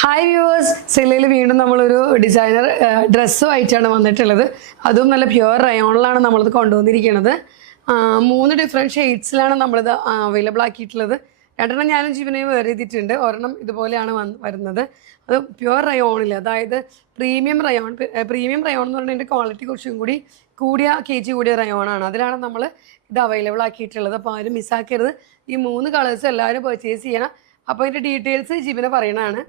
Hi viewers, സിലയിൽ വീണ്ടും നമ്മളൊരു designer ഡ്രസ്സുമായിട്ടാണ് വന്നിട്ടുള്ളത്. അതും നല്ല പ്യുവർ റയോണിലാണ് നമ്മളിത് കൊണ്ടുവന്നിരിക്കുന്നത്. 3 ഡിഫറെൻറ്റ് ഷെയ്ഡ്സിലാണ് നമ്മളിത് അവൈലബിൾ ആക്കിയിട്ടുള്ളത്. രണ്ടെണ്ണം ഞാനും ജീവനെയും വേറെ ചെയ്തിട്ടുണ്ട്. ഒരെണ്ണം ഇതുപോലെയാണ് വരുന്നത്. അത് പ്യുവർ റയോണിൽ, അതായത് പ്രീമിയം റയോൺ എന്ന് പറഞ്ഞതിൻ്റെ ക്വാളിറ്റി കുറച്ചും കൂടി KG കൂടിയ റയോണാണ്. അതിലാണ് നമ്മൾ ഇത് അവൈലബിൾ ആക്കിയിട്ടുള്ളത്. അപ്പോൾ ആരും മിസ്സാക്കരുത്. ഈ 3 കളേഴ്സ് എല്ലാവരും പർച്ചേസ് ചെയ്യണം. അപ്പോൾ അതിൻ്റെ ഡീറ്റെയിൽസ് ജീവനെ പറയണതാണ്.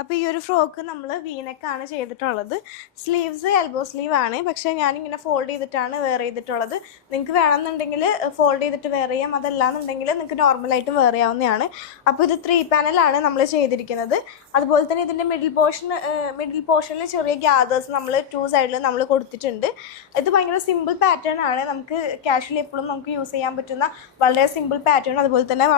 അപ്പോൾ ഈ ഒരു ഫ്രോക്ക് നമ്മൾ വീനെക്കാണ് ചെയ്തിട്ടുള്ളത്. സ്ലീവ്സ് എൽബോ സ്ലീവ് ആണ്, പക്ഷേ ഞാനിങ്ങനെ ഫോൾഡ് ചെയ്തിട്ടാണ് വെയർ ചെയ്തിട്ടുള്ളത്. നിങ്ങൾക്ക് വേണമെന്നുണ്ടെങ്കിൽ ഫോൾഡ് ചെയ്തിട്ട് വെയർ ചെയ്യാം, അതല്ലാന്നുണ്ടെങ്കിൽ നിങ്ങൾക്ക് നോർമലായിട്ടും വെയർ ചെയ്യാവുന്നതാണ്. അപ്പോൾ ഇത് 3 പാനലാണ് നമ്മൾ ചെയ്തിരിക്കുന്നത്. അതുപോലെ തന്നെ ഇതിൻ്റെ മിഡിൽ പോർഷനിൽ ചെറിയ ഗ്യാദേഴ്സ് നമ്മൾ 2 സൈഡിൽ നമ്മൾ കൊടുത്തിട്ടുണ്ട്. ഇത് ഭയങ്കര സിമ്പിൾ പാറ്റേൺ ആണ്, നമുക്ക് കാഷ്വലി എപ്പോഴും നമുക്ക് യൂസ് ചെയ്യാൻ പറ്റുന്ന വളരെ സിമ്പിൾ പാറ്റേൺ. അതുപോലെ തന്നെ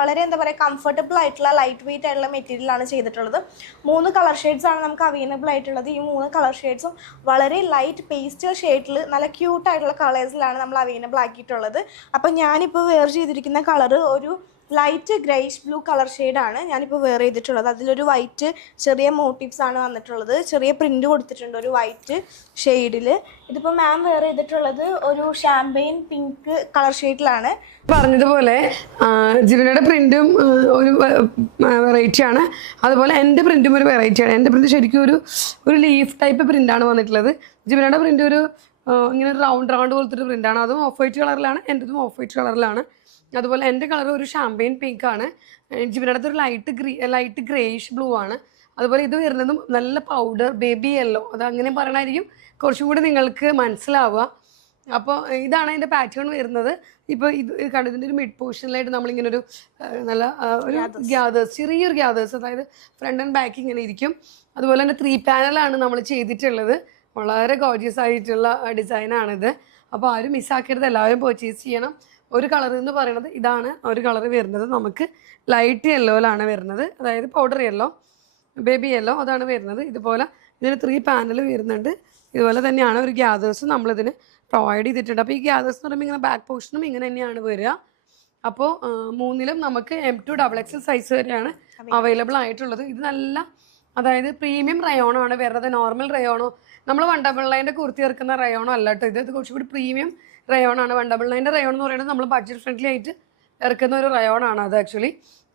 വളരെ എന്താ പറയുക, കംഫർട്ടബിൾ ആയിട്ടുള്ള ലൈറ്റ് വെയിറ്റ് ആയിട്ടുള്ള മെറ്റീരിയലാണ് ചെയ്തിട്ടുള്ളത്. 3 കളർ ഷെയ്ഡ്സ് ആണ് നമുക്ക് അവൈലബിൾ ആയിട്ടുള്ളത്. ഈ 3 കളർ ഷെയ്ഡ്സും വളരെ ലൈറ്റ് പേസ്റ്റൽ ഷെയ്ഡിൽ നല്ല ക്യൂട്ടായിട്ടുള്ള കളേഴ്സിലാണ് നമ്മൾ അവൈലബിൾ ആക്കിയിട്ടുള്ളത്. അപ്പോൾ ഞാനിപ്പോൾ വെയർ ചെയ്തിരിക്കുന്ന കളറ് ഒരു ലൈറ്റ് ഗ്രേഷ് ബ്ലൂ കളർ ഷെയ്ഡാണ് ഞാനിപ്പോൾ വെയർ ചെയ്തിട്ടുള്ളത്. അതിലൊരു വൈറ്റ് ചെറിയ മോട്ടീവ്സ് ആണ് വന്നിട്ടുള്ളത്. ചെറിയ പ്രിൻറ്റ് കൊടുത്തിട്ടുണ്ട് ഒരു വൈറ്റ് ഷെയ്ഡിൽ. ഇതിപ്പോൾ മാം വെയർ ചെയ്തിട്ടുള്ളത് ഒരു ഷാമ്പെയിൻ പിങ്ക് കളർ ഷെയ്ഡിലാണ്. പറഞ്ഞതുപോലെ ജിവിനയുടെ പ്രിൻറ്റും ഒരു വെറൈറ്റിയാണ്, അതുപോലെ എൻ്റെ പ്രിൻറ്റും ഒരു വെറൈറ്റിയാണ്. എൻ്റെ പ്രിൻറ്റ് ശരിക്കും ഒരു ലീഫ് ടൈപ്പ് പ്രിൻ്റാണ് വന്നിട്ടുള്ളത്. ജിവിനയുടെ പ്രിൻ്റ് ഒരു ഇങ്ങനെ റൗണ്ട് പോലത്തെ ഒരു പ്രിൻ്റാണ്. അതും ഓഫ് വൈറ്റ് കളറിലാണ്, എൻ്റെതും ഓഫ് വൈറ്റ് കളറിലാണ്. അതുപോലെ എൻ്റെ കളർ ഒരു ഷാമ്പെയിൻ പിങ്ക് ആണ്. ജിവിനടുത്ത് ഒരു ലൈറ്റ് ഗ്രേയിഷ് ബ്ലൂ ആണ്. അതുപോലെ ഇത് വരുന്നതും നല്ല പൗഡർ ബേബി യെല്ലോ, അത് അങ്ങനെ പറയണമായിരിക്കും കുറച്ചും കൂടി നിങ്ങൾക്ക് മനസ്സിലാവുക. അപ്പോൾ ഇതാണ് അതിൻ്റെ പാറ്റേൺ വരുന്നത്. ഇപ്പോൾ ഇത് കണ്ടതിൻ്റെ ഒരു മിഡ് പോർഷനിലായിട്ട് നമ്മളിങ്ങനെ ഒരു നല്ല ഒരു ഗ്യാദേഴ്സ്, ചെറിയൊരു ഗ്യാദേഴ്സ്, അതായത് ഫ്രണ്ട് ആൻഡ് ബാക്ക് ഇങ്ങനെ ഇരിക്കും. അതുപോലെ തന്നെ 3 പാനലാണ് നമ്മൾ ചെയ്തിട്ടുള്ളത്. വളരെ ഗോർജിയസ് ആയിട്ടുള്ള ഡിസൈനാണിത്. അപ്പോൾ ആരും മിസ്സാക്കരുത്, എല്ലാവരും പർച്ചേസ് ചെയ്യണം. ഒരു കളർ എന്ന് പറയുന്നത് ഇതാണ്. ഒരു കളർ വരുന്നത് നമുക്ക് ലൈറ്റ് യെല്ലോയിലാണ് വരുന്നത്, അതായത് പൗഡർ യെല്ലോ, ബേബി യെല്ലോ, അതാണ് വരുന്നത്. ഇതുപോലെ ഇതിന് 3 പാനൽ വരുന്നുണ്ട്. ഇതുപോലെ തന്നെയാണ് ഒരു ഗ്യാദേഴ്സ് നമ്മളിതിന് പ്രൊവൈഡ് ചെയ്തിട്ടുണ്ട്. അപ്പോൾ ഈ ഗ്യാദേഴ്സ് എന്ന് പറയുമ്പോൾ ഇങ്ങനെ ബാക്ക് പോർഷനും ഇങ്ങനെ തന്നെയാണ് വരിക. അപ്പോൾ 3ലും നമുക്ക് M2 XXL സൈസ് വരെയാണ് അവൈലബിൾ ആയിട്ടുള്ളത്. ഇത് നല്ല, അതായത് പ്രീമിയം റയോണാണ് വരുന്നത്. നോർമൽ റയോണോ, നമ്മൾ 199 കുർത്തി ഇറക്കുന്ന റയോണോ അല്ല കേട്ടോ. ഇത് കുറച്ചുകൂടി പ്രീമിയം റയോണാണ്. 199 റയോൺ എന്ന് പറയുന്നത് നമ്മൾ ബഡ്ജറ്റ് ഫ്രണ്ട്ലി ആയിട്ട് ഇറക്കുന്ന ഒരു റയോണാണ് അത്. ആക്ച്വലി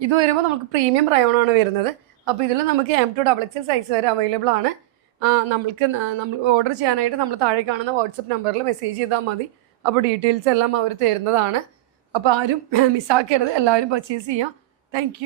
ഇത് വരുമ്പോൾ നമുക്ക് പ്രീമിയം റയോണാണ് വരുന്നത്. അപ്പോൾ ഇതിൽ നമുക്ക് M2 XXL സൈസ് വരെ അവൈലബിൾ ആണ്. നമ്മൾ ഓർഡർ ചെയ്യാനായിട്ട് നമ്മൾ താഴെ കാണുന്ന വാട്സപ്പ് നമ്പറിൽ മെസ്സേജ് ചെയ്താൽ മതി. അപ്പോൾ ഡീറ്റെയിൽസ് എല്ലാം അവർ തരുന്നതാണ്. അപ്പോൾ ആരും മിസ്സാക്കരുത്, എല്ലാവരും പർച്ചേസ് ചെയ്യാം. താങ്ക്